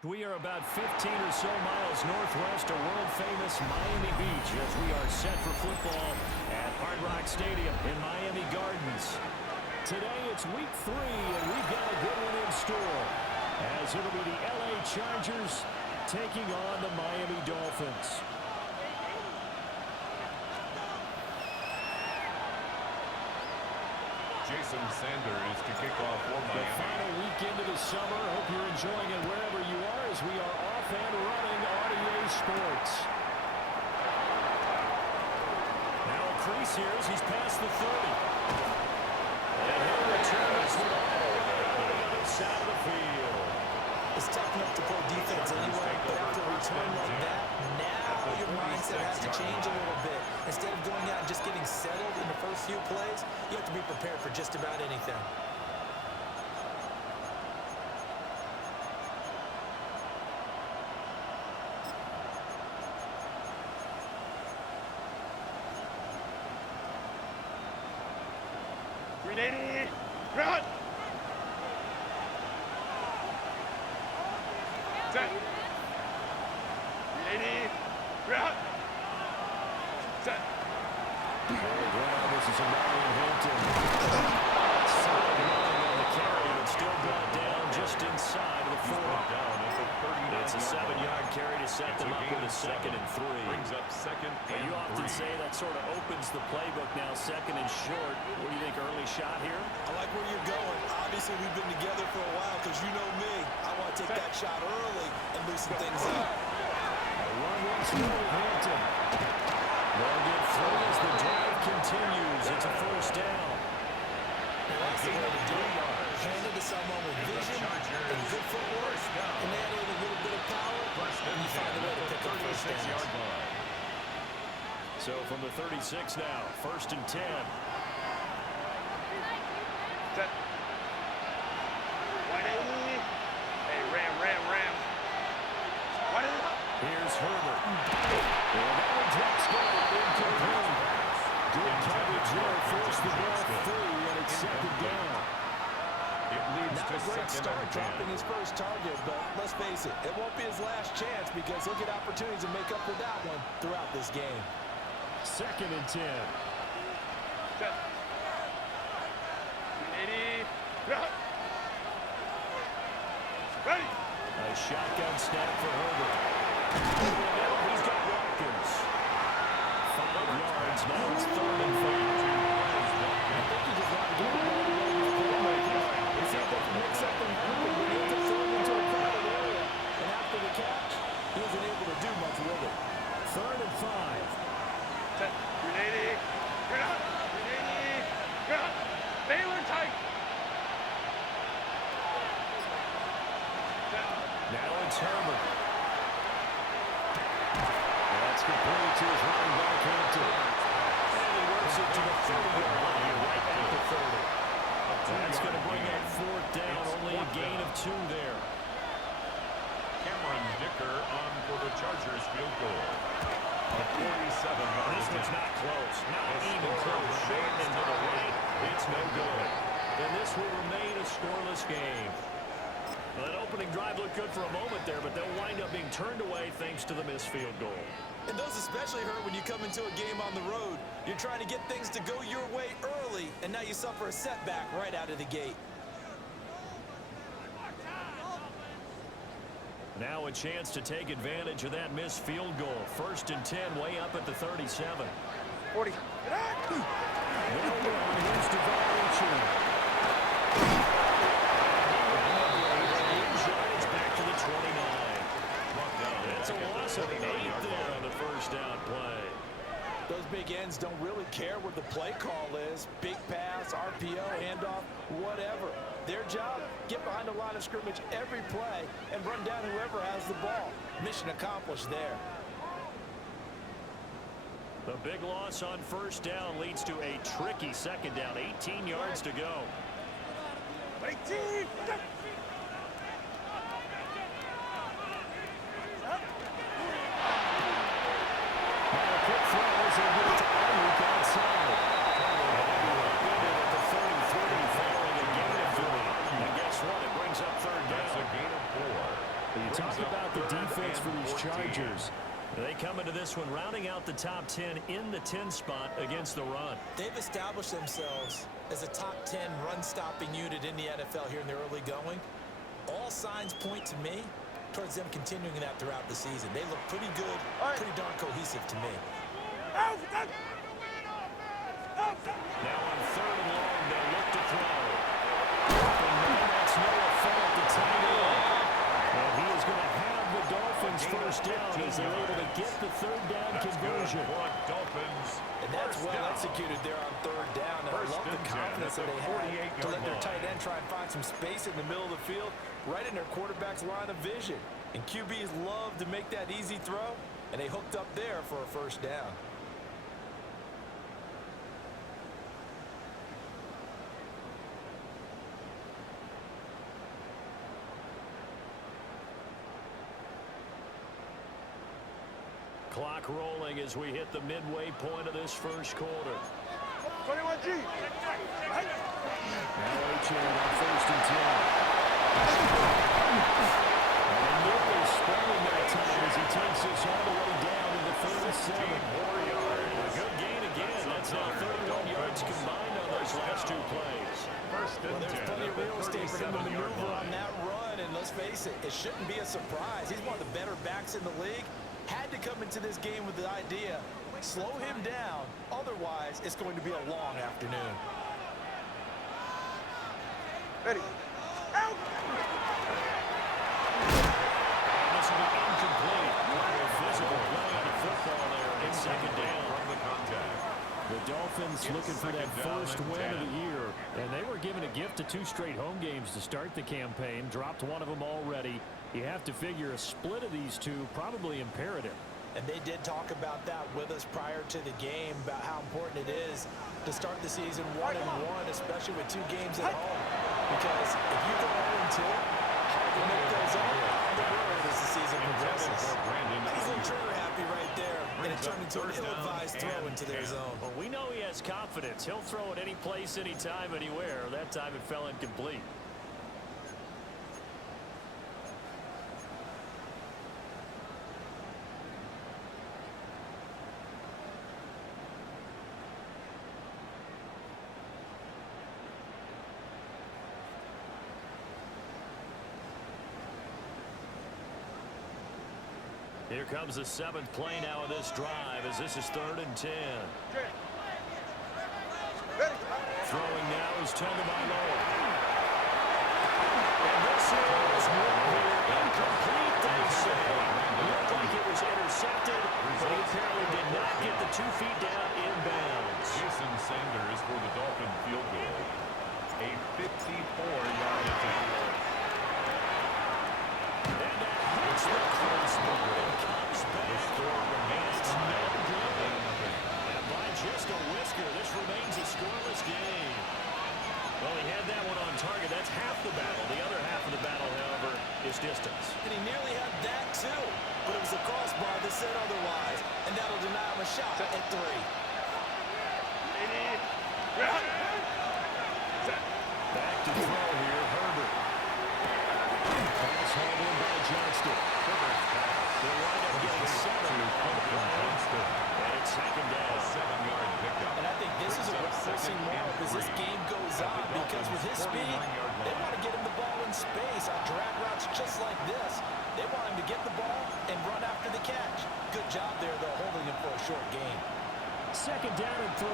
We are about 15 or so miles northwest of world-famous Miami Beach as we are set for football at Hard Rock Stadium in Miami Gardens. Today it's week 3, and we've got a good one in store as it'll be the LA Chargers taking on the Miami Dolphins. Jason Sanders to kick off for Miami. The final weekend of the summer. Hope you're enjoying it wherever you are as we are off and running on EA Sports. Now a crease here as he's past the 30. And he'll return this one all the way to the other side of the field. It's tough enough to play defense anyway, but after a return like that, now your mindset has to change a little bit. Instead of going out and just getting settled in the first few plays, you have to be prepared for just about anything. Ready, run! Set. Ready, run! Set. This is a Marion Hampton. Solid running on the carry, but still brought down just inside of the 4. It's a 7-yard carry to set them up with a 2nd and 3. Brings up 2nd and You often 3. say that sort of opens the playbook now, 2nd and short. What do you think, early shot here? I like where you're going. Obviously, we've been together for a while because you know me. I want to take that shot early and loosen things up. A run once more with Hampton. They'll get free as the drive continues. It's a first down. That's the way to do it. Hand it to someone with vision and good footwork, and add in a little bit of power, and you find a way to pick up first downs. So from the 36 now, 1st and 10. Set. 180. Hey, ram. 180. Here's Herbert. And that one drops down incomplete. Good coverage there. Forced the ball free, and it's 2nd down. It leads Not to a great 2nd start and 10. dropping his first target, but let's face it, it won't be his last chance because he'll get opportunities to make up for that one throughout this game. 2nd and 10. Set. Ready, run! Ready! A shotgun snap for Herbert. He's got Watkins. 5 yards. Now it's 3rd and 5. I think he just wanted to get the ball to where he was playing right now. He said they can make something happen when he gets thrown into a crowded area. And after the catch, he wasn't able to do much with it. 3rd and 5. Set. Ready, run! Ready, run! Baylor tight! Set. Now it's Herbert. That's complete to his running back, Hampton. And he works it to the 30-yard line, right at the 30. That's going to bring up 4th down, only a gain of 2 there. Cameron Dicker on for the Chargers field goal. A 47-yard This one's not close. Not even close. Short and to the right. It's no good. And this will remain a scoreless game. Well, that opening drive looked good for a moment there, but they'll wind up being turned away thanks to the missed field goal. And those especially hurt when you come into a game on the road. You're trying to get things to go your way early, and now you suffer a setback right out of the gate. Now a chance to take advantage of that missed field goal. 1st and 10, way up at the 37. 40. Here's DeVaricci. It's back to the 29. That's a loss of 8 there on the first down play. Those big ends don't really care what the play call is. Big pass, RPO, handoff, whatever. Their job, get behind the line of scrimmage every play and run down whoever has the ball. Mission accomplished there. The big loss on first down leads to a tricky 2nd down. 18 yards to go. 18. You talk offense for these 14. Chargers. They come into this one rounding out the top 10 in the 10 spot against the run. They've established themselves as a top 10 run-stopping unit in the NFL here in the early going. All signs point to me towards them continuing that throughout the season. They look pretty good, pretty darn cohesive to me. Now on 3rd and long, they'll look to throw. And that's Noah Fant, the tight end. And he is going to have the Dolphins first down as they're able to get the 3rd down conversion. Dolphins. And that's well executed there on 3rd down. And I love the confidence that they had to let their tight end try and find some space in the middle of the field, right in their quarterback's line of vision. And QBs love to make that easy throw, and they hooked up there for a first down. Clock rolling as we hit the midway point of this first quarter. 21G. Now H.A. on 1st and 10. And nearly spelling that time as he takes us all the way down to the 37. More yards. A good gain again. That's now 31 yards combined on those last 2 plays. Well, there's plenty of real estate for him to maneuver on that run, and let's face it, it shouldn't be a surprise. He's one of the better backs in the league. Had to come into this game with the idea, slow him down, otherwise it's going to be a long afternoon. Ready. Out. This will be incomplete. A physical play on the football there. It's 2nd down. From the contact. The Dolphins looking for that first win of the year. And they were given a gift of 2 straight home games to start the campaign. Dropped one of them already. You have to figure a split of these 2 probably imperative. And they did talk about that with us prior to the game, about how important it is to start the season 1-1, especially with 2 games at home. Because if you go 0-2, hard to make those up around the world as the season progresses. He's a little trigger happy right there, and it turned into an ill-advised throw into their zone. Well, we know he has confidence. He'll throw it any place, anytime, anywhere. That time it fell incomplete. Here comes the 7th play now of this drive as this is 3rd and 10. Throwing now is Tagovailoa. And this is incomplete, they say. Looked like it was intercepted, but he apparently did not get the 2 feet down inbounds. Jason Sanders for the Dolphin field goal. A 54-yard attempt. And that hits the crossbar. Comes back. The score remains no good. 0-0. And by just a whisker, this remains a scoreless game. Well, he had that one on target. That's half the battle. The other half of the battle, however, is distance. And he nearly had that too, but it was the crossbar that said otherwise, and that'll deny him a shot at 3. Back to throw here, Herbert. Pass hauled in by Johnston. They'll wind up getting 7 on the play. And it's 2nd down. 7-yard pickup. And I think this is what we'll see more of as this game goes on, because with his speed, they want to get him the ball in space on drag routes just like this. They want him to get the ball and run after the catch. Good job there, though, holding him for a short gain. 2nd down and 3.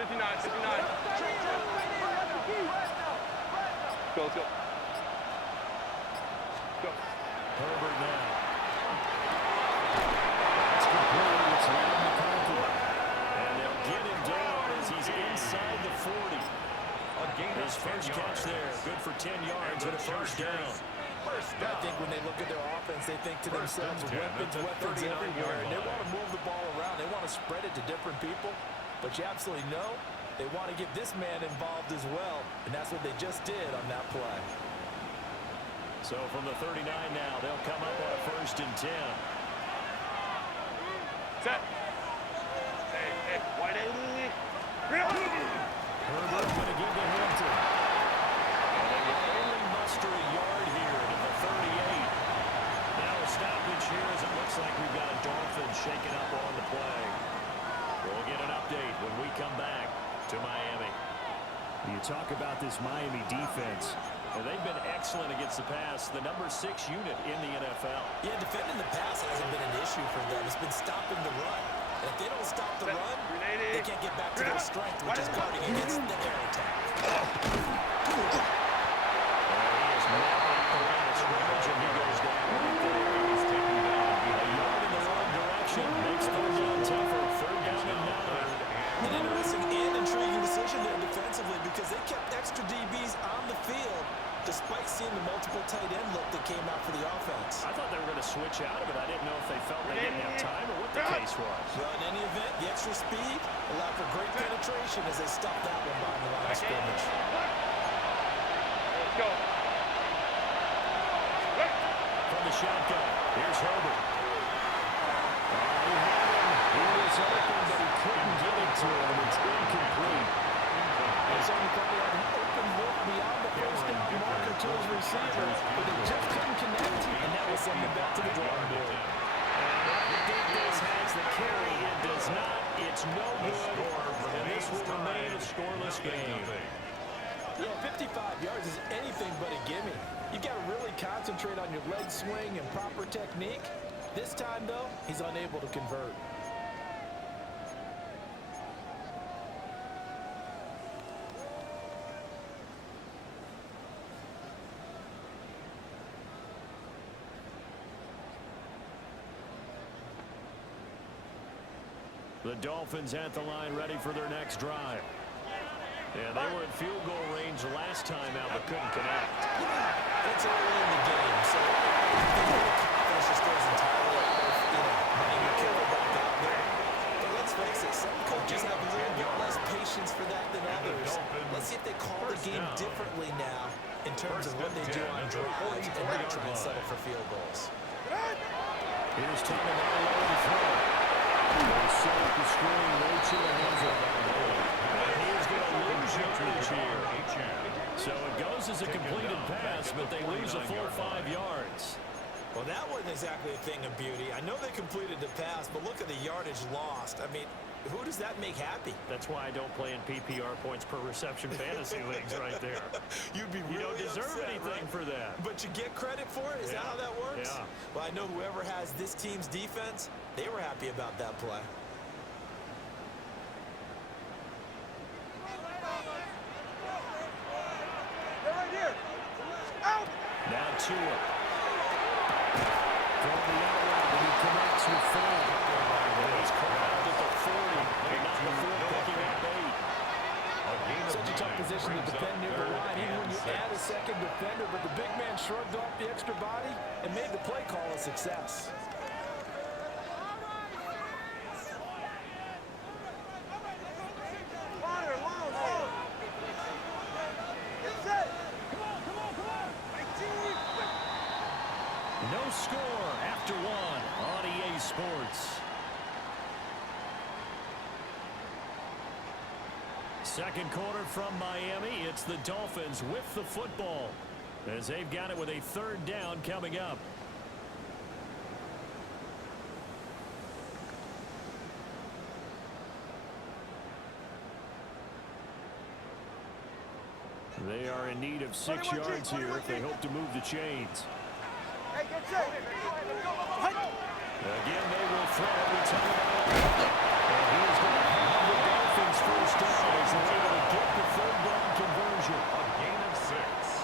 59. Go, let's go. Go. Herbert now. It's complete. It's Lamb McCarthy. And they'll get him down as he's inside the 40. His first catch there. Good for 10 yards and a first down. I think when they look at their offense, they think to themselves, weapons everywhere. And they want to move the ball around. They want to spread it to different people. But you absolutely know they want to get this man involved as well. And that's what they just did on that play. So from the 39 now, they'll come up on a 1st and 10. Set. Hey, wide 80. Herbert going to give to Hampton. And they will only muster a yard here to the 38. Now a stoppage here as it looks like we've got a Dolphin shaking up on the play. We'll get an update when we come back to Miami. You talk about this Miami defense. And they've been excellent against the pass, the number 6 unit in the NFL. Yeah, defending the pass hasn't been an issue for them. It's been stopping the run. And if they don't stop the run, they can't get back to their strength, which is guarding against the air attack. He is knocked out around the scrimmage, and he goes down right there. He's taken down. A yard in the wrong direction makes third down tougher. Third down and 9. An interesting and intriguing decision there defensively because they kept extra DBs on the field despite seeing the multiple tight end look that came out for the offense. I thought they were going to switch out of it. I didn't know if they felt they didn't have time or what the case was. Well, in any event, the extra speed allowed for great penetration as they stuffed that one behind the line of scrimmage. Let's go. From the shotgun, here's Herbert. He was open, but he couldn't get it to him. It's incomplete. They certainly thought he had an open look beyond the first down marker to his receiver, but they just couldn't connect, and that will send them back to the drawing board. I think this has the carry. It does not. It's no good. And this will remain a scoreless game. Yeah, 55 yards is anything but a gimme. You got to really concentrate on your leg swing and proper technique. This time, though, he's unable to convert. The Dolphins at the line ready for their next drive. Yeah, they were in field goal range last time out but couldn't connect. It's early in the game, so the confidence just goes entirely out of, running your quarterback out there. But let's face it, some coaches have a little bit less patience for that than others. Let's see if they call the game differently now in terms of what they do on drives and not try and settle for field goals. Here's Tagovailoa to throw. They set up the screen. Rachel has it. And he's going to lose yardage here. So it goes as a completed pass, but they lose a full 5 yards. Well, that wasn't exactly a thing of beauty. I know they completed the pass, but look at the yardage lost. I mean, who does that make happy? That's why I don't play in PPR points per reception fantasy leagues right there. You'd be really You don't deserve upset, anything right? for that. But you get credit for it? Is that how that works? Yeah. Well, I know whoever has this team's defense, they were happy about that play. They're right here. Out. Now Tua. From the outright, and he connects with 4. He's corralled at the 40. And not before picking up 8. Such a tough position to defend near the line, even when you add a second defender, but the big man shrugged off the extra body and made the play call a success. No score after 1 on EA Sports. Second quarter from Miami. It's the Dolphins with the football as they've got it with a third down coming up. They are in need of 6 yards here if they hope to move the chains. Hey, get set. Again, they will throw it. And he is going to have the Dolphins first down as they're able to get the third down conversion. A gain of 6.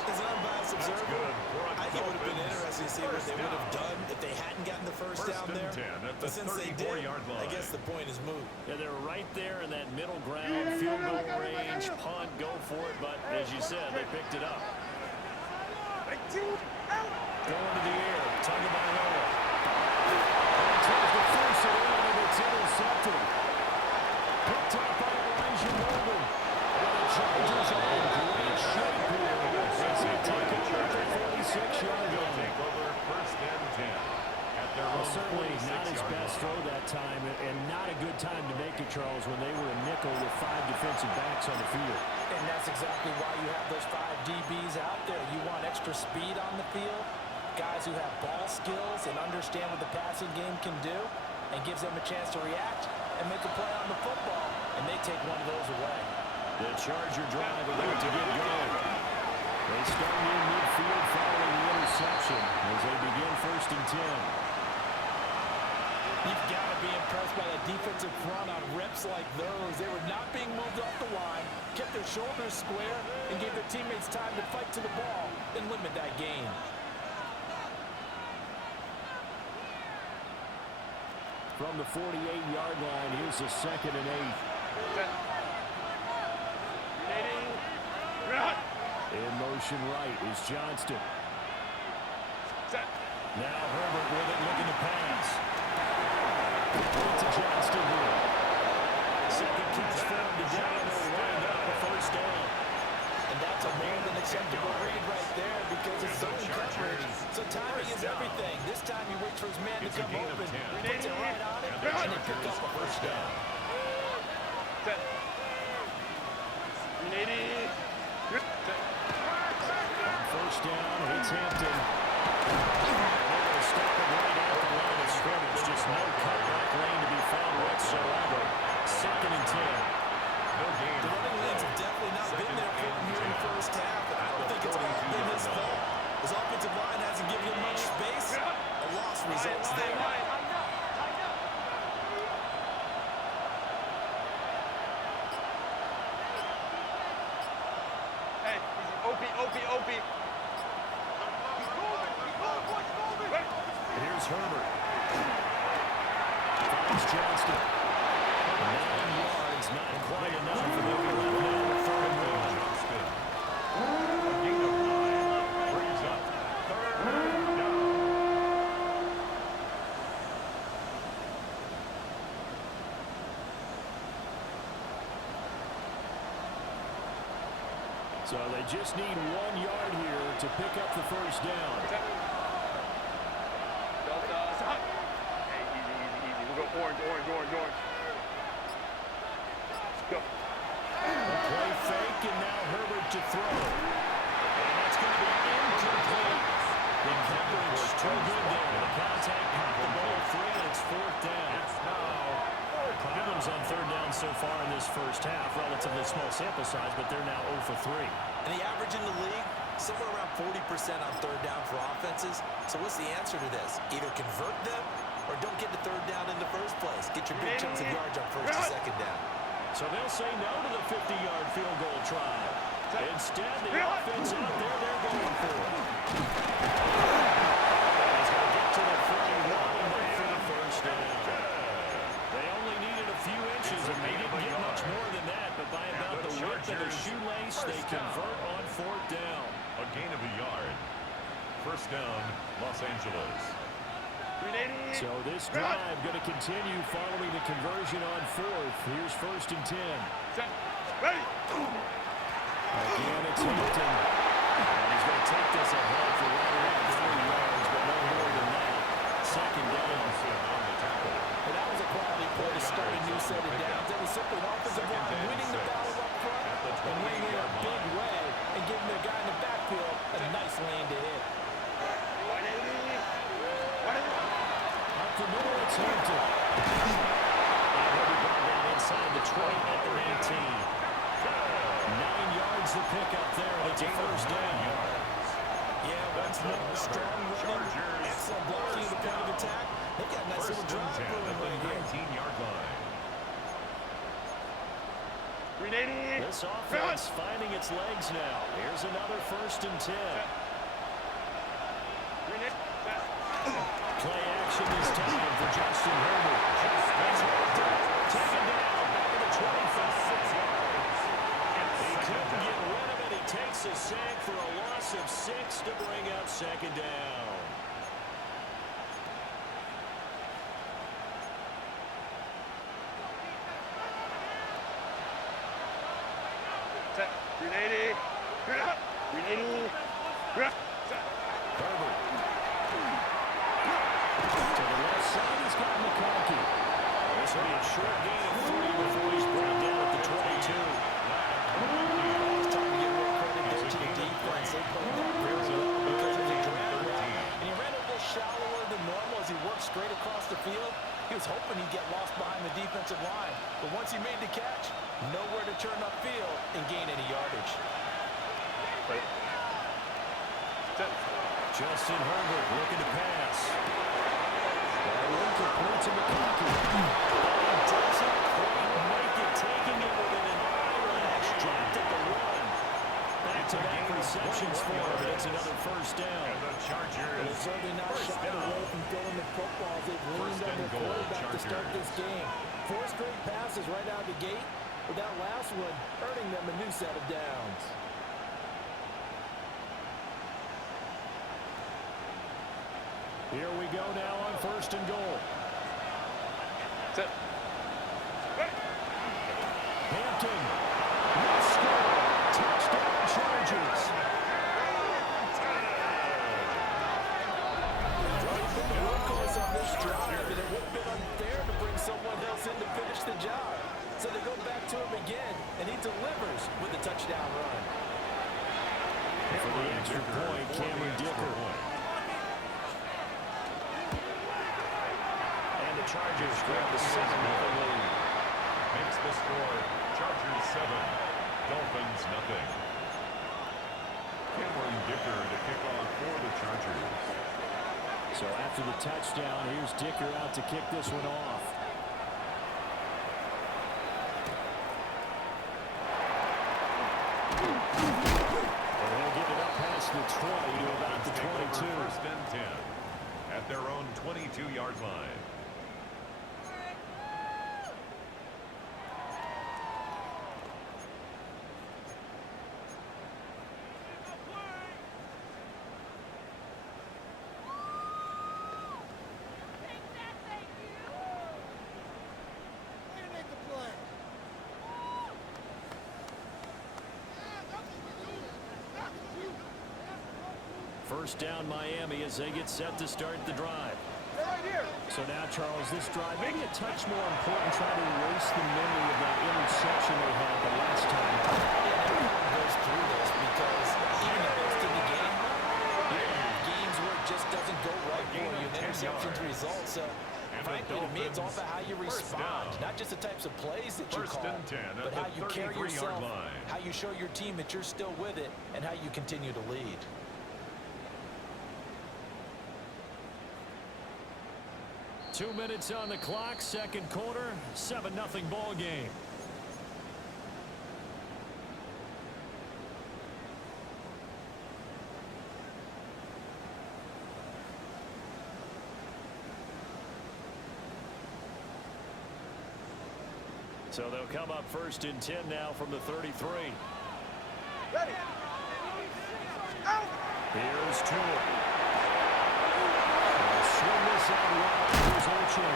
As an unbiased observer, good for a I think it would have been Dolphins. interesting to see what they would have done if they hadn't gotten the first down and there. 10 at But the since they did, 34-yard line. I guess the point is moot. Yeah, they're right there in that middle ground, field goal range, punt, go for it. But as you said, they picked it up. Going to the air, Tagovailoa. And tries to force it in, and it's intercepted. Picked up by Elijah Morgan. And the Chargers are in great shape here as they take it at the 46-yard line. Take over first and 10 at their own Certainly not as best throw that time, and not a good time to make it, Charles, when they were a nickel with 5 defensive backs on the field. And that's exactly why you have those 5 DBs out there. You want extra speed on the field, guys who have ball skills and understand what the passing game can do, and gives them a chance to react and make a play on the football, and they take one of those away. The Charger drive about to get going. They start near midfield following the interception as they begin 1st and 10. You've got to be impressed by the defensive front on reps like those. They were not being moved off the line, kept their shoulders square, and gave their teammates time to fight to the ball and limit that gain. From the 48-yard line, here's the 2nd and 8. In motion right is Johnston. Now Herbert with it, looking to pass. Point to Johnston here. Second catch for him today, and they'll wind up a 1st down. And that's a more than acceptable read right there because it's zone coverage. So timing is everything. This time he waits for his man to come open, puts it right on it, and they pick up a 1st down. On 1st down, it's Hampton. They'll stop it right at the line of scrimmage. Just no cutback lane to be found whatsoever. 2nd and 10. The running lanes have definitely not been there for him here in the 1st half, and I don't think it's all been his fault. His offensive line hasn't given him much space. A loss results there. Hey, OP. Here's Herbert. Finds Johnston. 9 yards, not quite enough for them to let down the 3rd and 1. A gain of 5 brings up 3rd down. So they just need 1 yard here to pick up the 1st down. Hey, easy. We'll go orange. Let's go. A play fake, and now Herbert to throw. And that's going to be incomplete. The coverage too good there. The contact popped the ball free, and it's 4th down. Problems on 3rd down so far in this 1st half. Relatively small sample size, but they're now 0 for 3. And the average in the league, somewhere around 40% on 3rd down for offenses. So what's the answer to this? Either convert them or don't get the 3rd down in the first place. Get your big chunks of yards on 1st and 2nd down. So they'll say no to the 50-yard field goal try. Instead, the offense out there, they're going for it. He's going to get to the 41 for the 1st down. They only needed a few inches, and they didn't get much more than that, but by about the width of the shoelace, they convert on 4th down. A gain of a yard. 1st down, Los Angeles. So this drive going to continue following the conversion on 4th. Here's 1st and 10. Ready. Again, it's Hampton. And he's going to take this ahead for right around 3 yards, but no more than that. 2nd down. And that was a quality play to start a new set of downs. That was simply an offensive line winning the battle up front and winning in a big way and giving their guy in the backfield a nice lane to hit. Up the middle, it's Hampton. And he'll be brought down inside the 20 at the 19. 9 yards to pick up there, and it's a 1st down. Yeah, once more, strong running, excellent blocking at the point of attack. They've got a nice little drive brewing right here. 19-yard line. This offense finding its legs now. Here's another 1st and 10. Play action this time for Justin Herbert. Taken down back at the 25. He couldn't get rid of it. He takes a sack for a loss of 6 to bring up 2nd down. Herbert. To the left side, he's got McCoy. So a short gain of 3 before he's brought down at the 22. It's time to give more credit there to the defense. They played that very well because of the drag route. And he ran a little shallower than normal as he worked straight across the field. He was hoping he'd get lost behind the defensive line. But once he made the catch, nowhere to turn upfield and gain any yardage. Justin Herbert looking to pass. Ball incomplete to McConkey. He doesn't quite make it, taking it within an eyelash. Dropped at the one. Back-to-back receptions for him, and it's another first down. And the Chargers. They're certainly not shied away from throwing the football. They've leaned on their quarterback to start this game. 4 straight passes right out of the gate, with that last one earning them a new set of downs. Here we go now on 1st and goal. Set. Hampton. Let's score. Touchdown Chargers. The workhorse on this drive, and it would have been unfair to bring someone else in to finish the job. So they go back to him again, and he delivers with a touchdown run. For the extra point, Cameron Dicker. And the Chargers grab the 7-0 lead. Makes the score Chargers 7, Dolphins nothing. Cameron Dicker to kick off for the Chargers. So after the touchdown, here's Dicker out to kick this one off. And they'll get it up past the 20 to about the 22. 1st and 10 at their own 22-yard line. First down Miami as they get set to start the drive. So now, Charles, this drive maybe a touch more important, trying to erase the memory of that interception they had the last time. Yeah, everyone goes through this because even the best in the game, games where it just doesn't go right for you, and interceptions result. So, frankly, to me, it's all about how you respond, not just the types of plays that you call, but how you carry yourself, how you show your team that you're still with it, and how you continue to lead. Two minutes on the clock, second quarter, 7-0 ball game. So they'll come up 1st and 10 now from the 33. Ready. Out. Here's Tua. Swing this out wide. Here's Ochoa.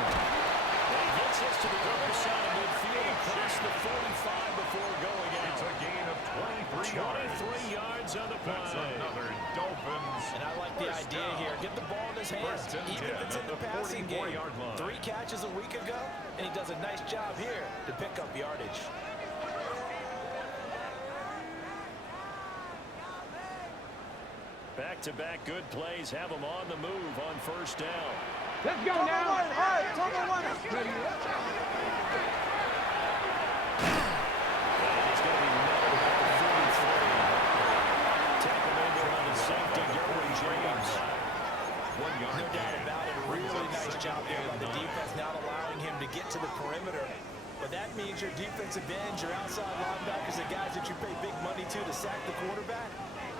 And he gets us to the other side of midfield across the 45 before going out. It's a gain of 23 yards. 23 yards on the play. That's another Dolphins. And I like the idea here. Get the ball in his hands, even if it's in the passing game. 3 catches a week ago, and he does a nice job here to pick up yardage. Back-to-back good plays have them on the move on 1st down. Let's go now. All right, Total one. Ready. And he's going to be nailed at the 43. Tackle in there on the safety, Derwin James. 1 yard. No doubt about it. Really nice job there by the defense, not allowing him to get to the perimeter. But that means your defensive ends, your outside linebackers, the guys that you pay big money to sack the quarterback,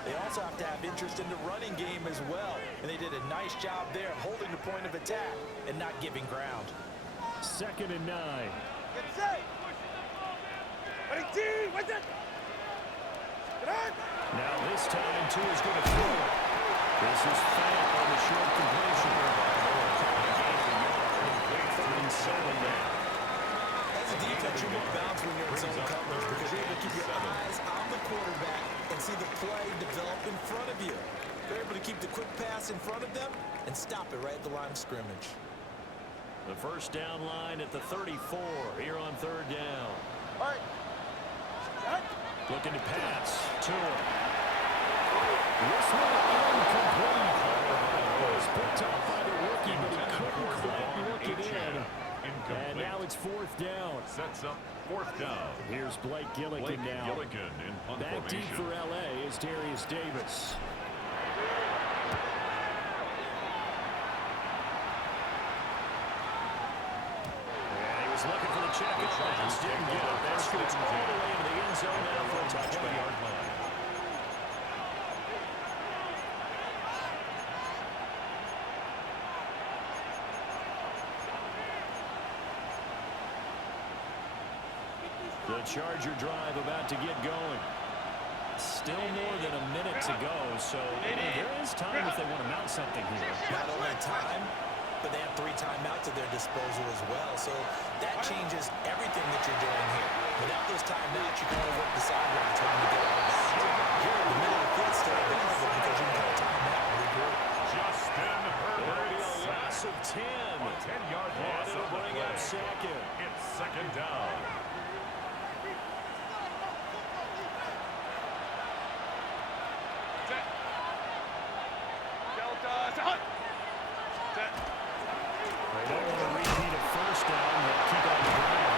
they also have to have interest in the running game as well. And they did a nice job there holding the point of attack and not giving ground. 2nd and 9. Get set. Ready, team. What's it? Get on. Now this time, Tua's going to throw it. This is Fant on the short completion. Complete 3-7 now. As a defense, you want bounce when you're in zone coverage because you're able to keep your eyes on the quarterback and see the play develop in front of you. They're able to keep the quick pass in front of them and stop it right at the line of scrimmage. The first down line at the 34 here on third down. All right. Looking to pass to him. This one incomplete. It was picked up by the rookie, but he couldn't quite work it in. And now it's fourth down. Sets up fourth down. Here's Blake Gilligan now. Gilligan in punt Back deep formation. for LA is Darius Davis. And he was looking for the check and pass. Didn't get it. That scoots all the way into the end zone now for a touchback. The Charger drive about to get going. Still more than a minute to go, so there is time if they want to mount something here. Not only time, but they have 3 timeouts at their disposal as well. So that changes everything that you're doing here. Without those timeouts, you can only work the sidelines hoping to get out of bounds. Here, the middle of the field's still available because you can call timeout and regroup. Justin Herbert. A loss of 10. 10-yard And loss. it'll bring up second. It's second down. They don't want to repeat a first down. They'll keep it on the ground.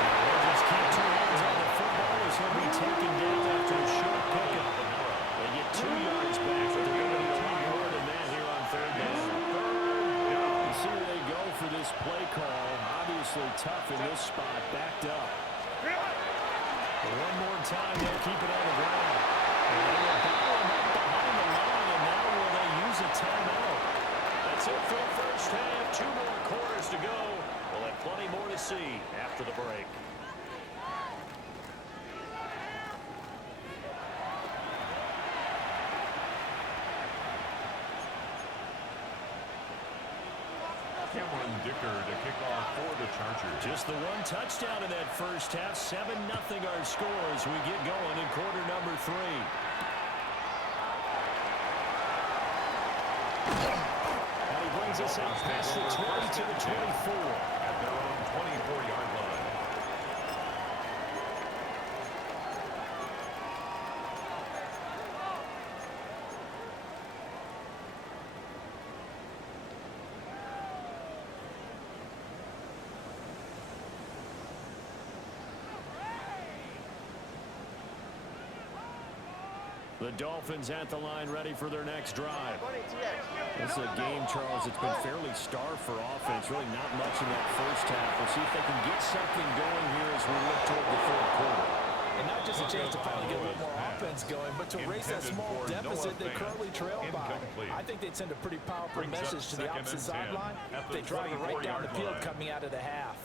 They'll just keep 2 hands on the football as he'll be taken down after a short pickup. They get 2 yards back, but they're going to need a lot more than that here on third down. You see where they go for this play call. Obviously tough in this spot, backed up. One more time, they'll keep it on the ground. And they will battle him up behind the line, and now will they use a timeout? That's it for the first half. 2 more quarters to go. We'll have plenty more to see after the break. Cameron Dicker to kick off for the Chargers. Just the 1 touchdown in that first half. 7-0 our score as we get going in quarter number 3. And he brings us out past the 20 to the 24. At their own 24-yard line. The Dolphins at the line ready for their next drive. This is a game, Charles, it's been fairly starved for offense. Really not much in that first half. We'll see if they can get something going here as we look toward the third quarter. And not just a chance to finally get a little more offense going, but to erase that small deficit they currently trail by. I think they'd send a pretty powerful message to the opposite sideline. They drive it right down the field coming out of the half.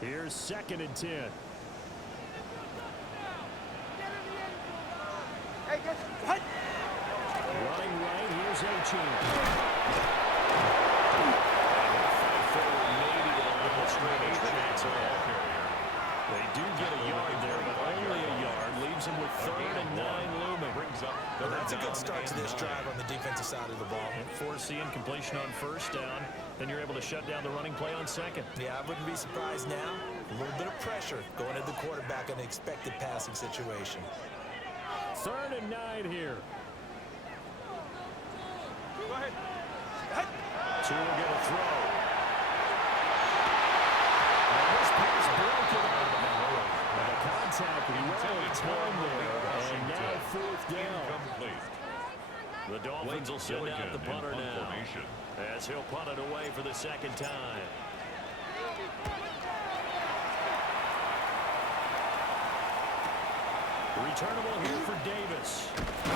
Here's 2nd and 10. Hey, get hut. Running right, here's Achane. Maybe a little straight chance off. They do get a yard there, but only a yard. Leaves them with 3rd and 9 looming. Brings up Well, that's a good start to this drive on the defensive side of the ball. Force the incompletion on first down. Then you're able to shut down the running play on second. Yeah, I wouldn't be surprised now. A little bit of pressure going at the quarterback in an expected passing situation. 3rd and 9 here. Go ahead. 2 will get a throw. And this pass broken up. And the contact well timed there. And now 4th down. incomplete. The Dolphins will send out the punter now, as he'll punt it away for the 2nd time. Returnable here for Davis. A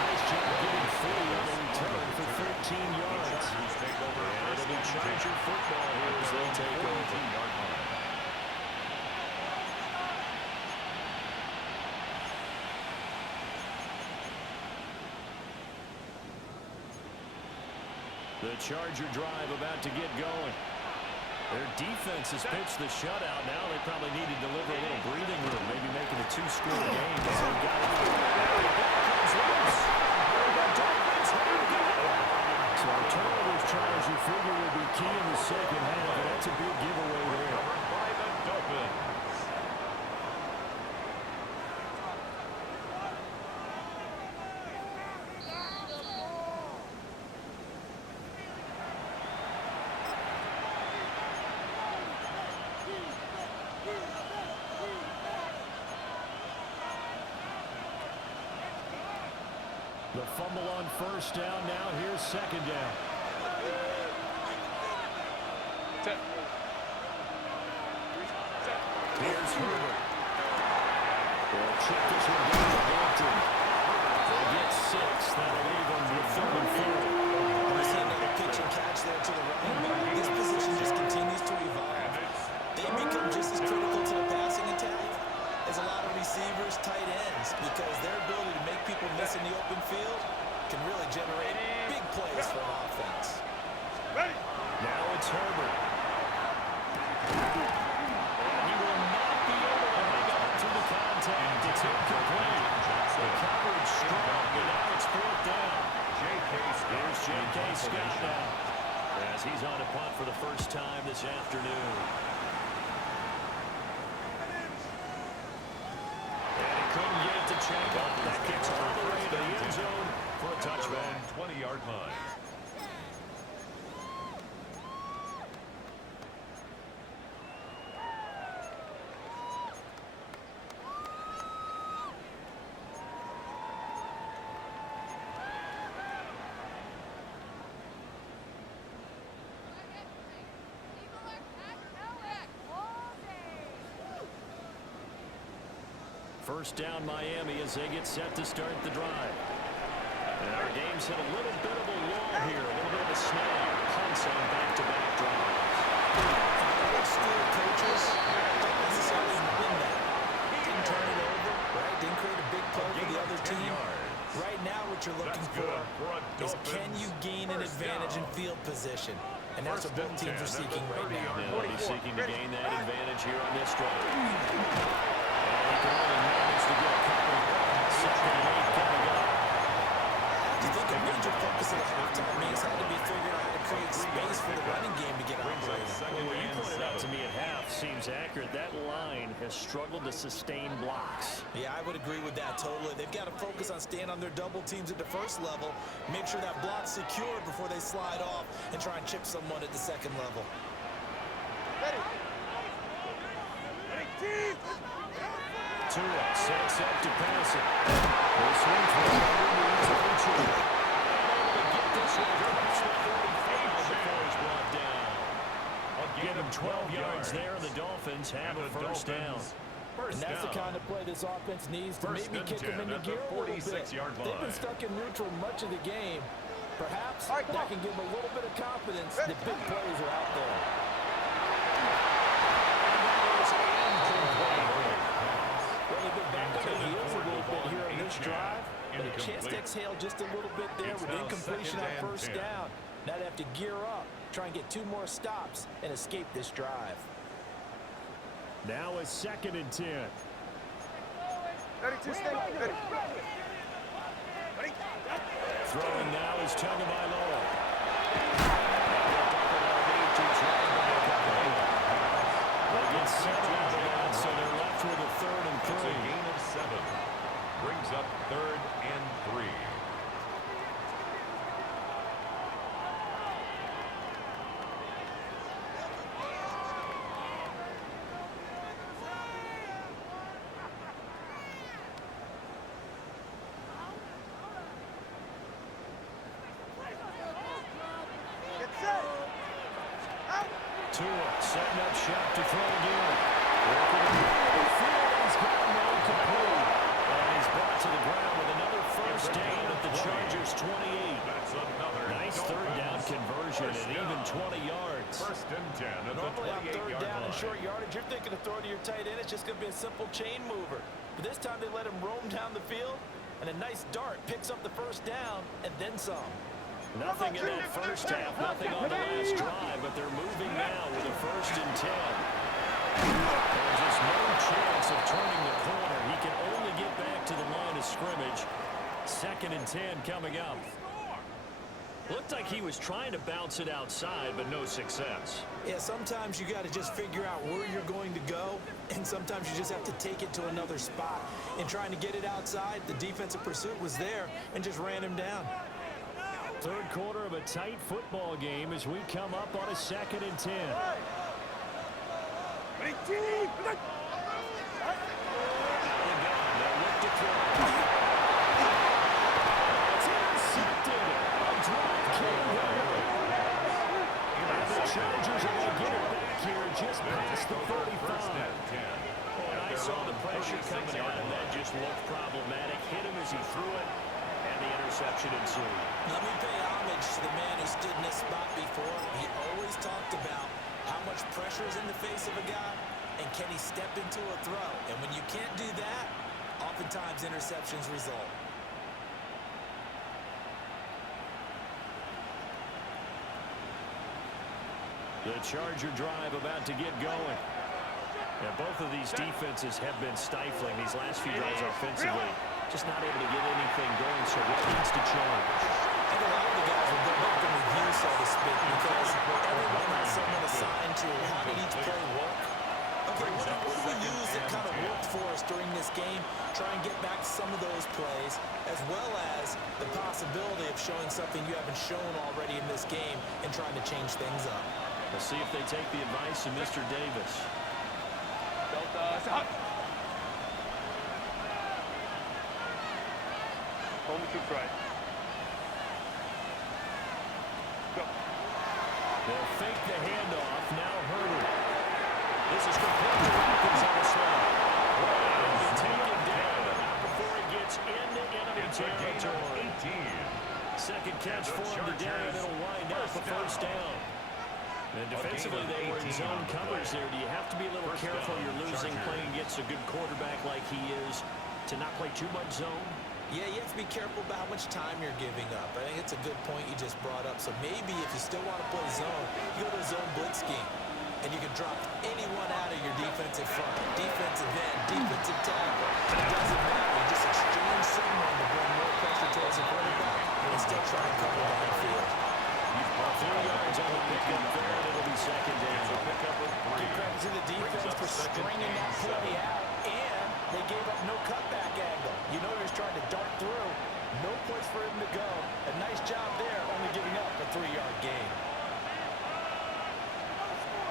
nice job getting free on the return for 13 yards. And it'll be Charger football here as they take over. The Charger drive about to get going. Their defense has pitched the shutout. Now they probably need to deliver a little breathing room, maybe make it a 2-score game as they've got it. There comes loose. The fumble on first down. Now here's second down. Here's Herbert. They'll check this one down to Hampton. They get 6. That'll leave them with 3rd and 4. We see another pitch and catch there to the running back. This position just continues to evolve. They become just as critical to the passing attack as a lot of receivers, tight ends, because their ability to make people miss in the open field can really generate big plays for an offense. Now it's Herbert. And he will not be able to hang on to the contact. It's incomplete. The coverage strong, and now it's 4th down. Here's J.K. Scott now, as he's on a punt for the first time this afternoon. And he couldn't get it to check up. That kicks all the way to the end zone for a touchback. 20-yard line. First down Miami as they get set to start the drive. And our game's hit a little bit of a lull here, a little bit of a snag. Punts on back-to-back drives. Old school coaches don't necessarily win that. Didn't turn it over, right? Didn't create a big play for the other team. Right now what you're looking for is can you gain an advantage in field position? And that's what both teams are seeking right now. They'll be seeking to gain that advantage here on this drive. He can only manage to get a couple. 2nd and 8 coming up. Do you think a major focus of the halftime means had to be figuring out how to create space for the running game to get operating? Well, what you pointed out to me at half seems accurate. That line has struggled to sustain blocks. Yeah, I would agree with that totally. They've got to focus on staying on their double teams at the first level, make sure that block's secured before they slide off and try and chip someone at the second level. Tua sets up to pass it. He'll swing for it. Get this one across the 45 before he's brought down. Give him 12 yards there, and the Dolphins have a first down. And that's the kind of play this offense needs to maybe kick them into gear a little bit. They've been stuck in neutral much of the game. Perhaps that can give them a little bit of confidence that big plays are out there. Well, they've been back on their heels a little bit here in this drive, but a chance to exhale just a little bit there with incompletion on first down. Now they have to gear up, try and get 2 more stops, and escape this drive. Now a 2nd and 10. Ready to stay. Ready. Throwing now is Tagovailoa. They get 7 out of that, so they're left with a 3rd and 3. It's a gain of 7. Brings up 3rd and 3. Tua setting up shop to throw again. He's got him incomplete. And he's brought to the ground with another first down at the Chargers' 28. That's another nice 3rd down conversion at even 20 yards. 1st and 10 at the Normally on 3rd 28-yard down and line. short yardage, you're thinking of throwing to your tight end. It's just going to be a simple chain mover. But this time they let him roam down the field, and a nice dart picks up the first down and then some. Nothing in that first half, nothing on the last drive, but they're moving now with a 1st and 10. There's just no chance of turning the corner. He can only get back to the line of scrimmage. 2nd and 10 coming up. Looked like he was trying to bounce it outside, but no success. Yeah, sometimes you got to just figure out where you're going to go, and sometimes you just have to take it to another spot. In trying to get it outside, the defensive pursuit was there and just ran him down. 3rd quarter of a tight football game as we come up on a 2nd and 10. problematic. Hit him as he threw it, and the interception ensued. Let me pay homage to the man who stood in this spot before. He always talked about how much pressure is in the face of a guy, and can he step into a throw. And when you can't do that, oftentimes interceptions result. The Charger drive about to get going. And both of these defenses have been stifling these last few drives offensively. Just not able to get anything going, so what needs to change? I think a lot of the guys will go back and review, so to speak, because everyone has someone assigned to how did each play work. Okay, what do we use that kind of worked for us during this game? Try and get back some of those plays, as well as the possibility of showing something you haven't shown already in this game and trying to change things up. We'll see if they take the advice of Mr. Davis. Home to right. Go. They'll fake the handoff. Now Herbert. This is complete to Watkins on the slide. And take it down before he gets into enemy territory. 18. Second catch for him today, and it'll wind up a first down. And defensively, they were in zone coverage there. Do you have to be a little careful? You're losing playing against a good quarterback like he is to not play too much zone? Yeah, you have to be careful about how much time you're giving up. I think it's a good point you just brought up. So maybe if you still want to play zone, you go to a zone blitz scheme. And you can drop anyone out of your defensive front. Defensive end, defensive tackle. It doesn't matter. You just exchange someone to bring more pressure towards the quarterback and still try and cover downfield. 3 yards on the pickup there, and it'll be second down. So pick up with 3. Give credit to the defense for stringing that play out, and they gave up no cutback angle. You know he was trying to dart through. No place for him to go. A nice job there, only giving up a 3-yard gain.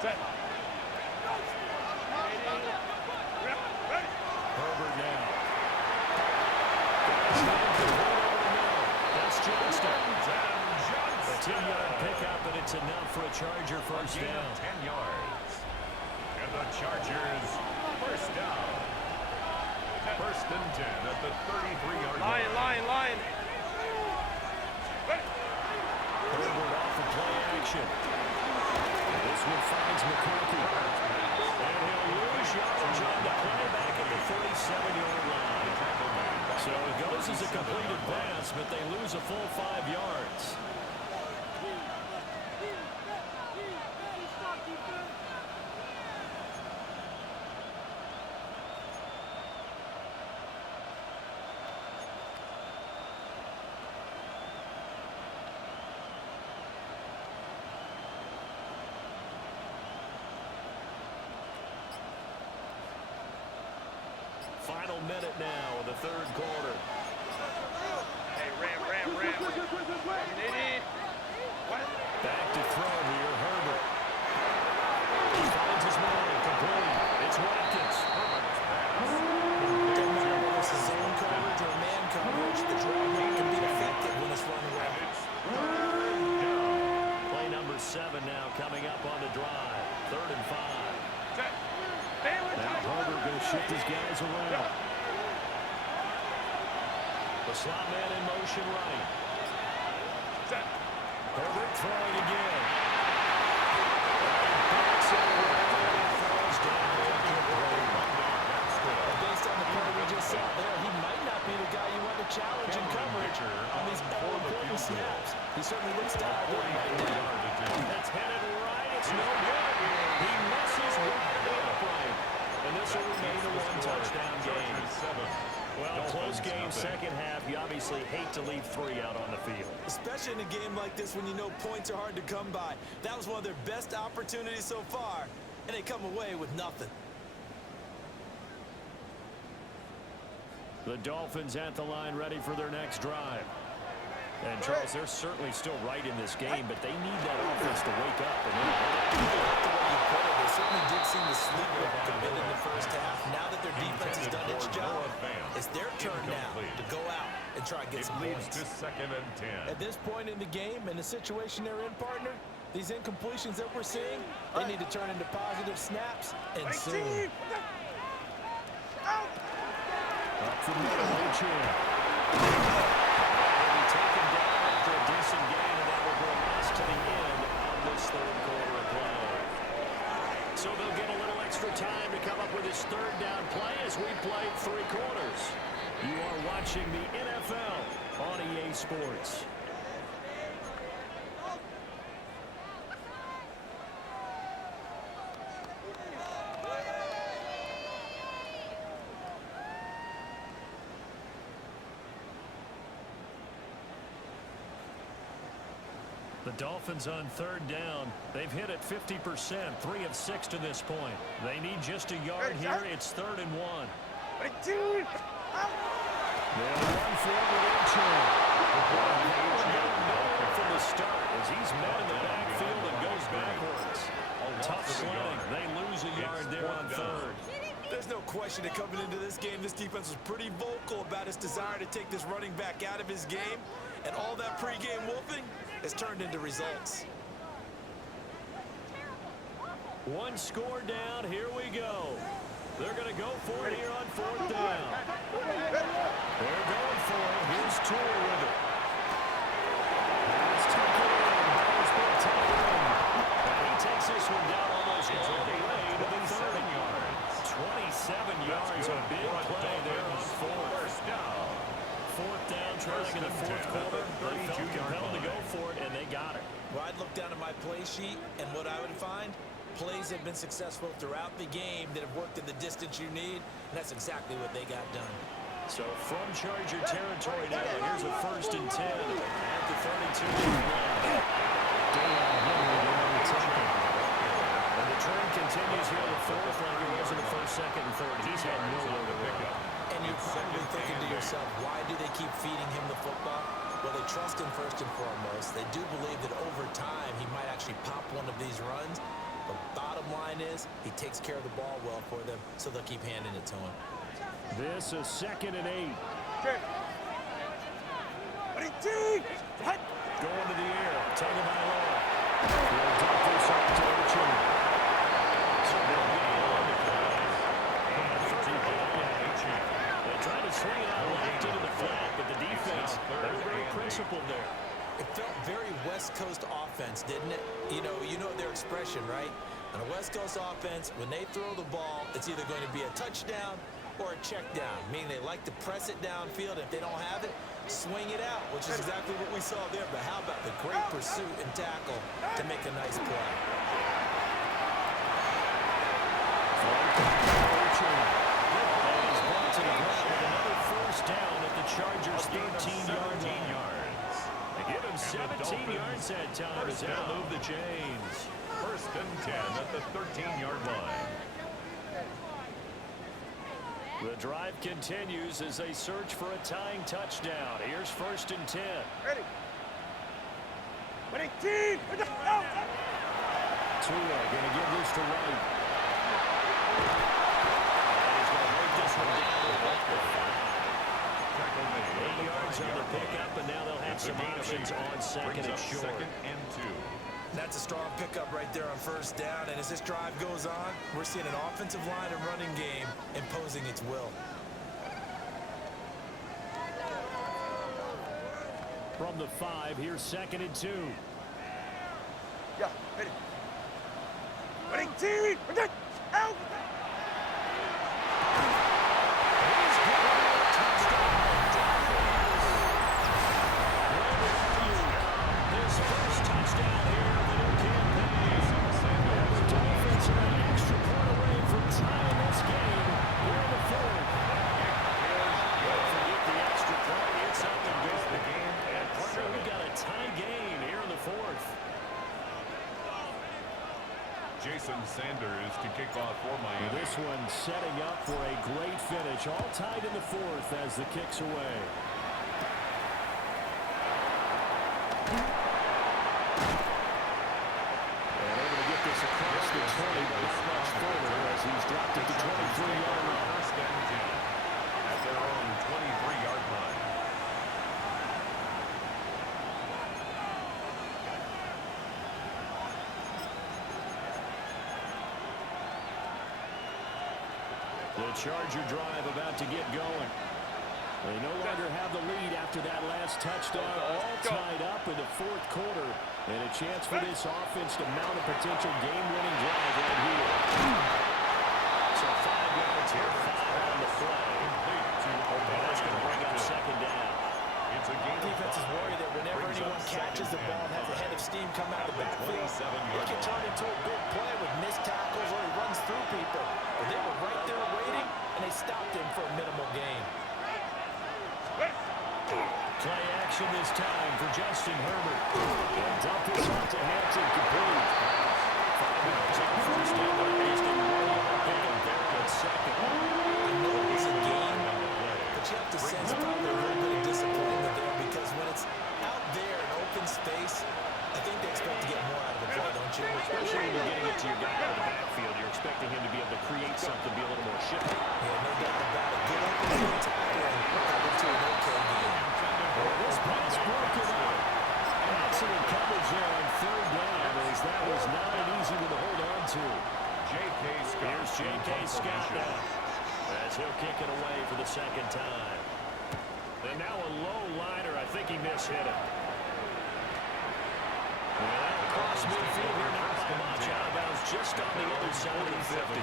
Set. Herbert now. That's Johnston. A 10-yard pickup, and it's enough for a Charger first down. 10 yards. And the Chargers first down. First and 10 at the 33-yard line. Line. Herbert off of play action. This one finds McConkey. And he'll lose yardage on the play back at the 37-yard line. So it goes as a completed pass, but they lose a full 5 yards. Final minute now of the third quarter. Hey, ram. What? Back to throw here, Herbert. He finds his man, complete. It's Watkins. Doesn't matter whether it's a zone coverage or man coverage, the draw route can be effective when it's run around. Play number 7 now coming up on the drive. 3rd and 5. Set. Now Herbert going to shift his guys around. The slot man in motion right. Set. Herbert throwing again. Based on the play we just saw there, he might not be the guy you want to challenge in coverage on these all-important snaps. He certainly looks dialed in right now. That's headed right. It's no good. He misses wide upright. And this will remain a one-touchdown game. Well, close game, second half. You obviously hate to leave 3 out on the field. Especially in a game like this when you know points are hard to come by. That was one of their best opportunities so far, and they come away with nothing. The Dolphins at the line ready for their next drive. And, Charles, they're certainly still right in this game, but they need that offense to wake up. And They certainly did seem to sleepwalk a bit in the first half. Now that their defense has done its job, it's their turn now to go out and try and get some points. To 2nd and 10. At this point in the game, in the situation they're in, partner, these incompletions that we're seeing, they need to turn into positive snaps and soon. Up the middle, Achin. They'll be taken down after a decent gain, and that will bring us to the end of this third quarter of play. So they'll get a little extra time to come up with his third down play as we play three quarters. You are watching the NFL on EA Sports. The Dolphins on third down. They've hit it 50%, 3 of 6 to this point. They need just a yard here. It's 3rd and 1. They'll run forward with Achin. From the start as he's met in the backfield and goes backwards. Tough sledding. They lose a yard there on third. There's no question that coming into this game, this defense was pretty vocal about its desire to take this running back out of his game. And all that pregame wolfing has turned into results. One score down. Here we go. They're going to go for it here on 4th down. They're going for it. Here's Tour with it. He's taken in. Ball's been taken in. And he takes this one down almost all the way to the 30 yards. 27 yards. A big play there on 4th down. 4th down, trailing in the 4th quarter. They felt compelled to go for it, and they got it. Well, I'd look down at my play sheet, and what I would find, plays have been successful throughout the game that have worked in the distance you need, and that's exactly what they got done. So from Charger territory now, here's a 1st and 10 at the 32-yard line. And the trend continues here in the 4th, like it was in the 1st, 2nd, and 3rd. He's had nowhere to pick up. And you're probably thinking to yourself, why do they keep feeding him the football? Well, they trust him first and foremost. They do believe that over time he might actually pop one of these runs. The bottom line is he takes care of the ball well for them, so they'll keep handing it to him. This is 2nd and 8. Going to the air. Taken by Law. He'll drop this off to Achin. They try to swing it out left into the flat, but the defense, they're very principled there. It felt very West Coast offense, didn't it? You know their expression, right? On a West Coast offense, when they throw the ball, it's either going to be a touchdown or a check down, meaning they like to press it downfield. If they don't have it, swing it out, which is exactly what we saw there. But how about the great pursuit and tackle to make a nice play? He's brought to the ground with another 1st down at the Chargers' 13-yard line. They give him 17 yards that time as they move the chains. 1st and 10 at the 13-yard line. The drive continues as they search for a tying touchdown. Here's 1st and 10. Ready. Tua going to give this to Wright. And he's going to break this one down to about the 5. 8 yards on the pickup, and now they'll have some options on 2nd and short. 2nd and 2. That's a strong pickup right there on 1st down. And as this drive goes on, we're seeing an offensive line and running game imposing its will. From the 5, here's 2nd and 2. Yeah, ready. Out. His first touchdown here of the new campaign. The Dolphins are an extra point away from tying this game here in the 4th. Don't forget the extra point. It's up and good. And partner, we've got a tie game here in the 4th. Jason Sanders to kick off for Miami. This one setting up for a great finish. All tied in the 4th as the kick's away. And able to get this across the 20, but not much further as he's dropped it to 23-yard line. 1st and 10 at their own 23-yard line. The Charger drive about to get going. They no longer have the lead after that last touchdown, all tied up in the fourth quarter. And a chance for this offense to mount a potential game-winning drive right here. So 5 yards here, 5 on the play. And that's going to bring up second down. Defense is worried that whenever anyone catches the ball and has a head of steam come out of the backfield, it can turn into a big play with missed tackles or he runs through people. But they were right there waiting, and they stopped him for a minimal gain. Play action this time for Justin Herbert. And dump this off to Hampton, complete. 5 yards on first down, but he's going to roll up and pick him there on second. I know it was a game, but you have to sense probably a little bit of disappointment there because when it's out there in open space, I think they expect to get more out of the play, don't you? Especially when you're getting it to your guy out of the backfield. You're expecting him to be able to create something, be a little more shifty. Yeah, no doubt about it. Good open field tackle and got into an okay game. This pass broken up. Excellent coverage there on third down as that was not an easy one to hold on to. Here's J.K. Scott now as he'll kick it away for the second time. And now a low liner. I think he mishit it. Well, across midfield here, not by much. Out of bounds just on the other side of the 50.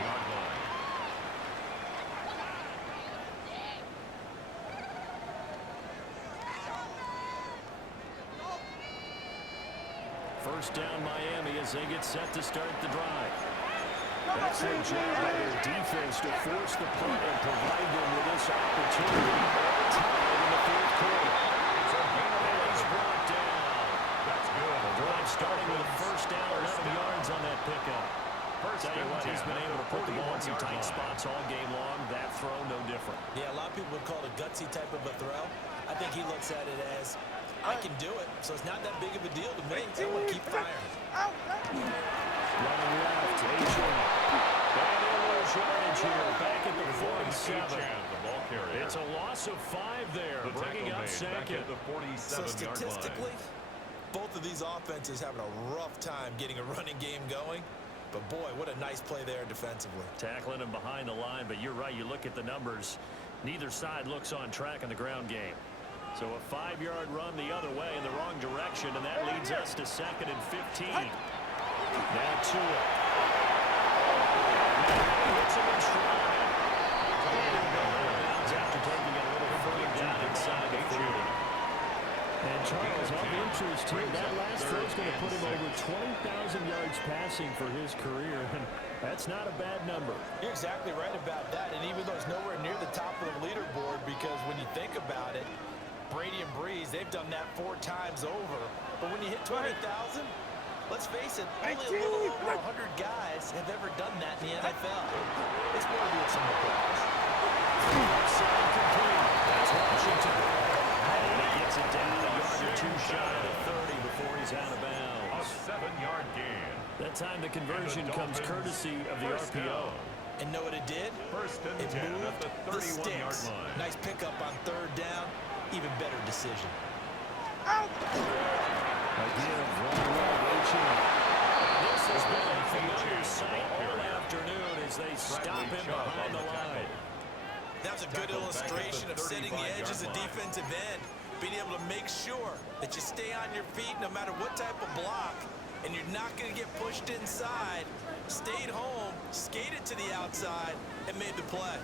First down Miami as they get set to start the drive. Excellent job by their defense to force the punt and provide them with this opportunity all time in the fourth quarter. And he's brought down. That's good. The drive starting with a first down, 11 yards on that pickup. Tell you what, he's been able to put the ball in some tight spots all game long. That throw, no different. Yeah, a lot of people would call it a gutsy type of a throw. I think he looks at it as, I can do it, so it's not that big of a deal to me. I want to keep firing. Running left, A-Train. And a little yardage here, back at the 47. It's a loss of 5 there, bringing up second. So statistically, both of these offenses having a rough time getting a running game going. But boy, what a nice play there defensively. Tackling him behind the line, but you're right, you look at the numbers. Neither side looks on track in the ground game. So a 5-yard run the other way in the wrong direction, and that leads us to 2nd and 15. Now to it. Hits him in stride. After taking it a little further down inside the 30. And Charles, of interest here, that last throw is going to put him over 20,000 yards passing for his career, and that's not a bad number. You're exactly right about that, and even though it's nowhere near the top of the leaderboard, because when you think about it, Brady and Breeze, they've done that 4 times over. But when you hit 20,000, let's face it, only a little over 100 guys have ever done that in the NFL. It's more to do with some applause. Outside complete. That's Washington. And he gets it down a yard or 2 shy of the 30 before he's out of bounds. A 7-yard gain. That time the conversion comes courtesy of the RPO. And know what it did? It moved the sticks. Nice pickup on 3rd down. Even better decision. Again, running right, this has been a familiar sight all afternoon as they stop him behind the line. That was a good illustration of setting the edge as a defensive end. Being able to make sure that you stay on your feet no matter what type of block, and you're not going to get pushed inside. Stayed home, skated to the outside, and made the play.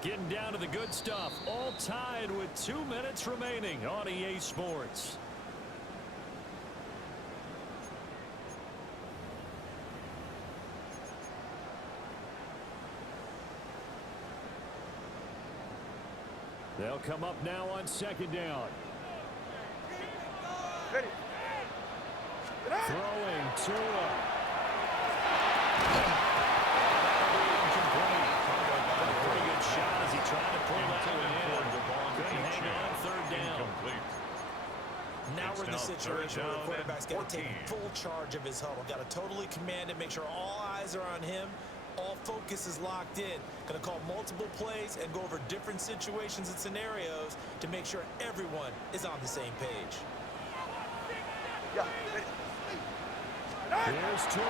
Getting down to the good stuff, all tied with 2 minutes remaining on EA Sports. They'll come up now on 2nd down. Ready. Throwing Tua. Pretty good shot as he tried to pull that one in. Couldn't hang on 3rd down. Now we're in the situation where the quarterback's got to take full charge of his huddle. Got to totally command it, make sure all eyes are on him. All focus is locked in. Going to call multiple plays and go over different situations and scenarios to make sure everyone is on the same page. Yeah, ready. Here's Tua.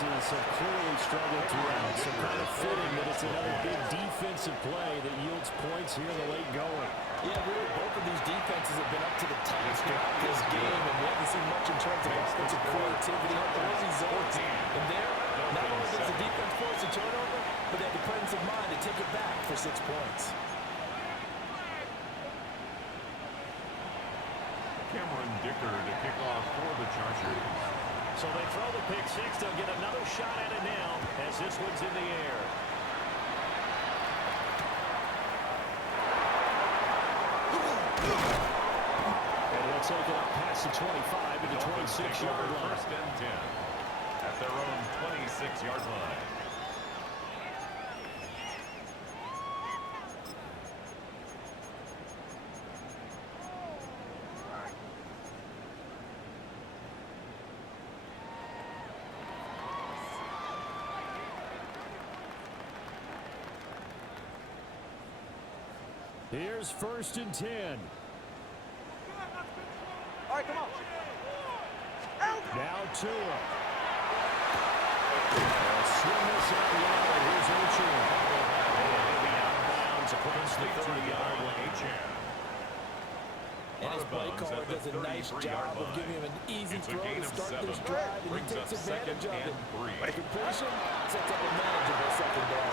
defenses have clearly struggled throughout, so kind of fitting that it's another big defensive play that yields points here in the late going. Yeah, really, both of these defenses have been up to the task throughout this game, and we haven't seen much in terms of offensive creativity or results. And there, not only does the defense force a turnover, but they have the presence of mind to take it back for 6 points. Cameron Dicker to kick off for the Chargers. So they throw the pick six. They'll get another shot at it now as this one's in the air. And they'll take it up past the 25 into 26-yard line. First and 10 at their own 26-yard line. Here's first and 10. All right, come on. Now Tua. Swing this out wide. Here's Ocho. He'll be out of bounds across the 30-yard line. And his play caller does a nice job of giving him an easy throw to start this drive, and he takes advantage of it. The completion sets up a manageable second down.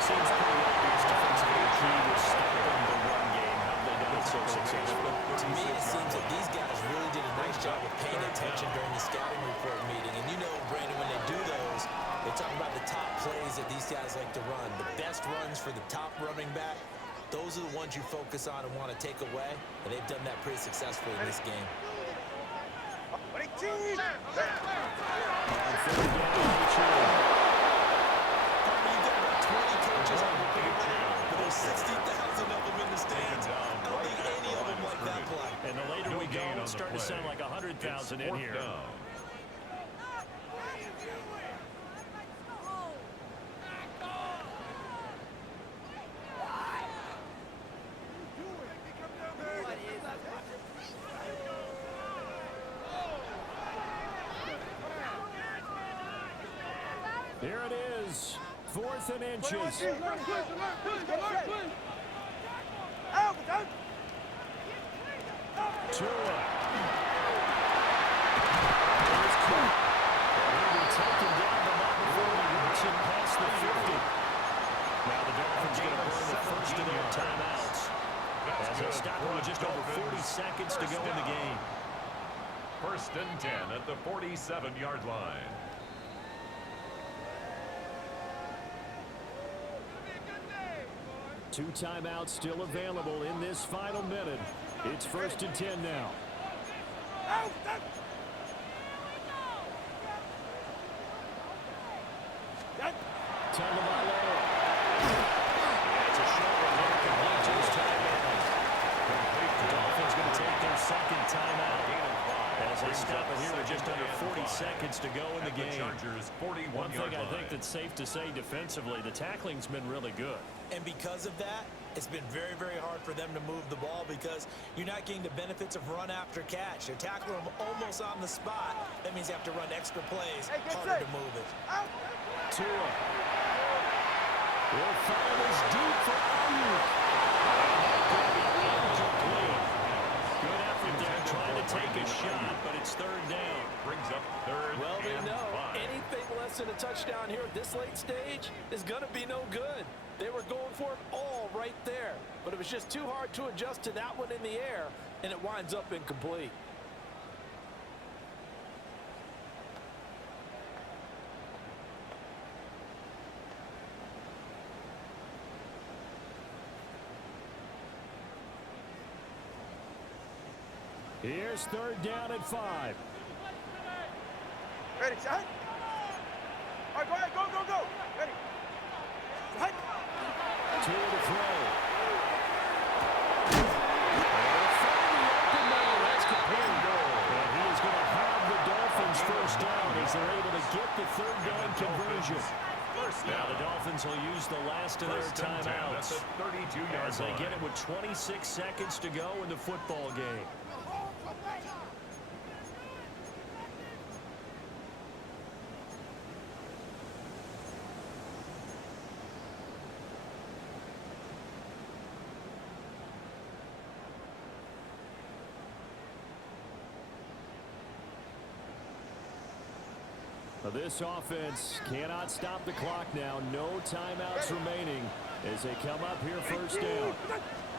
Seems pretty obvious defensively. Key to stopping the run game. How have they done it so successfully? To me, it seems that these guys really did a nice job of paying attention during the scouting report meeting. And you know, Brandon, when they do those, they talk about the top plays that these guys like to run. The best runs for the top running back, those are the ones you focus on and want to take away. And they've done that pretty successfully in this game. And the later we go, it's starting to sound like 100,000 in here. Here it is, 4th and inches. Tua. Here's Cook. He will take him down, but not before he gets him past the 50. Now the Dolphins going to burn the first of their timeouts. As they stop with just over 40 seconds to go in the game. First and 10 at the 47-yard line. Two timeouts still available in this final minute. It's first and 10 now. Tagovailoa. It's a short one there. Complete to his tight end. The Dolphins going to take their second timeout. As they stop it here with just under 40 seconds to go in the game. One thing I think that's safe to say defensively, the tackling's been really good. And because of that, it's been very, very hard for them to move the ball because you're not getting the benefits of run after catch. They're tackling them almost on the spot. That means you have to run extra plays, harder to move it. Tua. Will find his deep for Ayuk. Good effort there trying to take a shot, but it's third down. Brings up third. Well, they and know 5. anything less than a touchdown here at this late stage is going to be no good. They were going for it all right there, but it was just too hard to adjust to that one in the air, and it winds up incomplete. Here's third down at 5. Ready, set. All right, go ahead, go. Ready. Set. Two to throw. And he is going to have the Dolphins first down as they're able to get the third down conversion. Now the Dolphins will use the last of their timeouts as they get it with 26 seconds to go in the football game. Well, this offense cannot stop the clock now. No timeouts remaining as they come up here first down.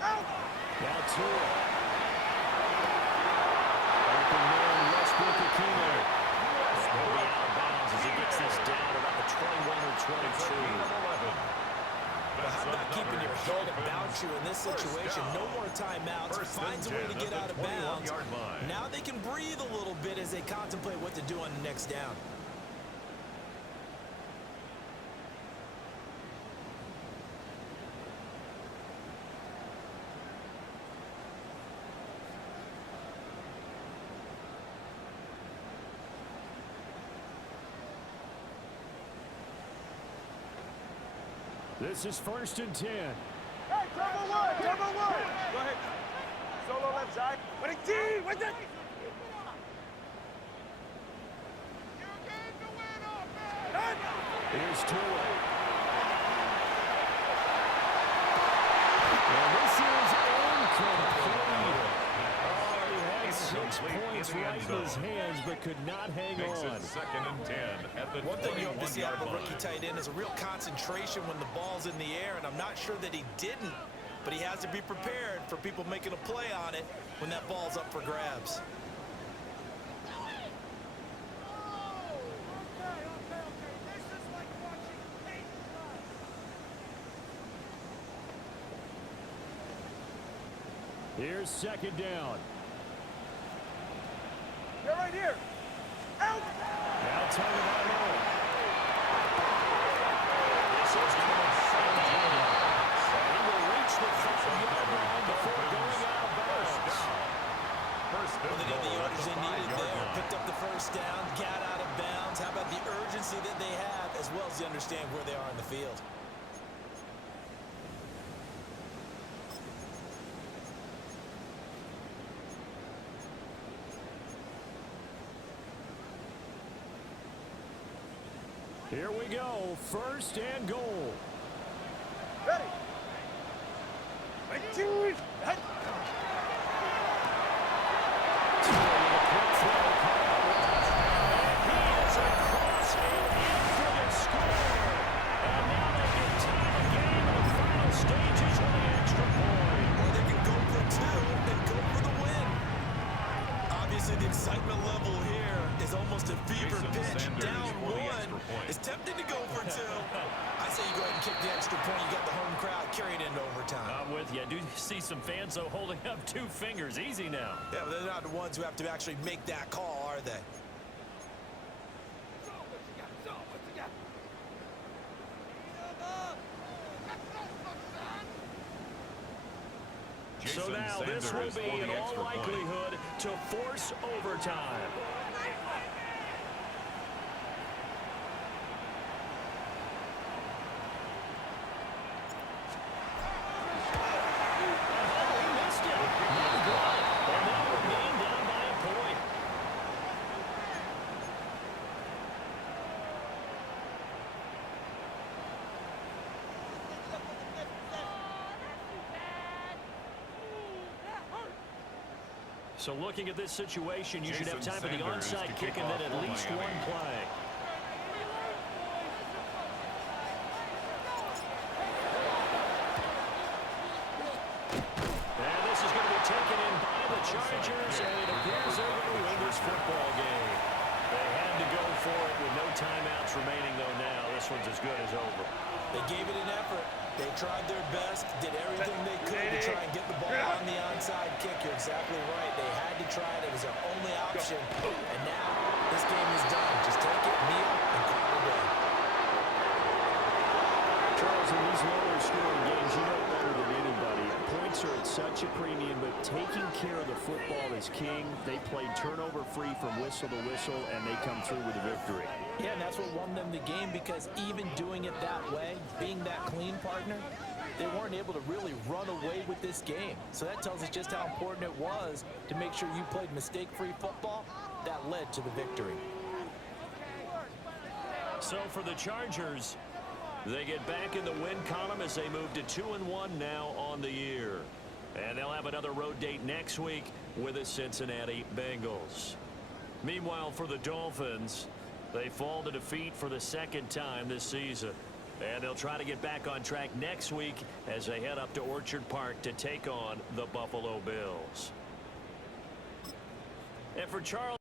Now to it. Open man, Westbrook-Ikhine. He'll be out of bounds as he gets this down about the 21 or 22. Well, how about keeping your head about you in this situation? No more timeouts. Finds a way to get out of bounds. Now they can breathe a little bit as they contemplate what to do on the next down. This is 1st and 10. Hey, turbo one, turbo one. Go ahead. Solo left side. What a team, what's it? Here's Tua. And this is incomplete. Oh, he had 6 points right in his hands, but could not hang Makes on. it 2nd and 10 at the 21-yard line. One thing you hope to see out of a rookie tight end is a real concentration when the ball's in the air, and I'm not sure that he didn't, but he has to be prepared for people making a play on it when that ball's up for grabs. Here's 2nd down. You're right here. Out. Now turning on low. This is number 17. He will reach the 5-yard line before going out of bounds. Well, they did the yardage they needed there. Picked up the first down, got out of bounds. How about the urgency that they have, as well as they understand where they are in the field? Here we go, 1st and goal. Ready. Ready, two. Head. The excitement level here is almost a fever pitch. Down 1. It's tempting to go for 2. I say you go ahead and kick the extra point. You got the home crowd. Carry it into overtime. I'm with you. I do see some fans, though, holding up 2 fingers. Easy now. Yeah, but they're not the ones who have to actually make that call, are they? So now this will be, in all likelihood, to force overtime. So looking at this situation, you should have time for the onside kick and then at least one play. And this is going to be taken in by the Chargers, and it appears they're going to win this football game. They had to go for it with no timeouts remaining, though now. This one's as good as over. They gave it an effort. They tried their best, did everything they could to try and get the ball on the onside kick. You're exactly right. They had to try it. It was their only option. And now this game is done. Just take it, kneel, and call it a day. Charles, in these lower scoring games, you know better than anybody. Points are at such a premium, but taking care of the football is king. They played turnover-free from whistle to whistle, and they come through with a victory. Yeah, and that's what won them the game, because even doing it that way, being that clean partner, they weren't able to really run away with this game. So that tells us just how important it was to make sure you played mistake-free football. That led to the victory. So for the Chargers, they get back in the win column as they move to 2-1 now on the year. And they'll have another road date next week with the Cincinnati Bengals. Meanwhile, for the Dolphins, They fall to defeat for the second time this season. And they'll try to get back on track next week as they head up to Orchard Park to take on the Buffalo Bills. And for Charles.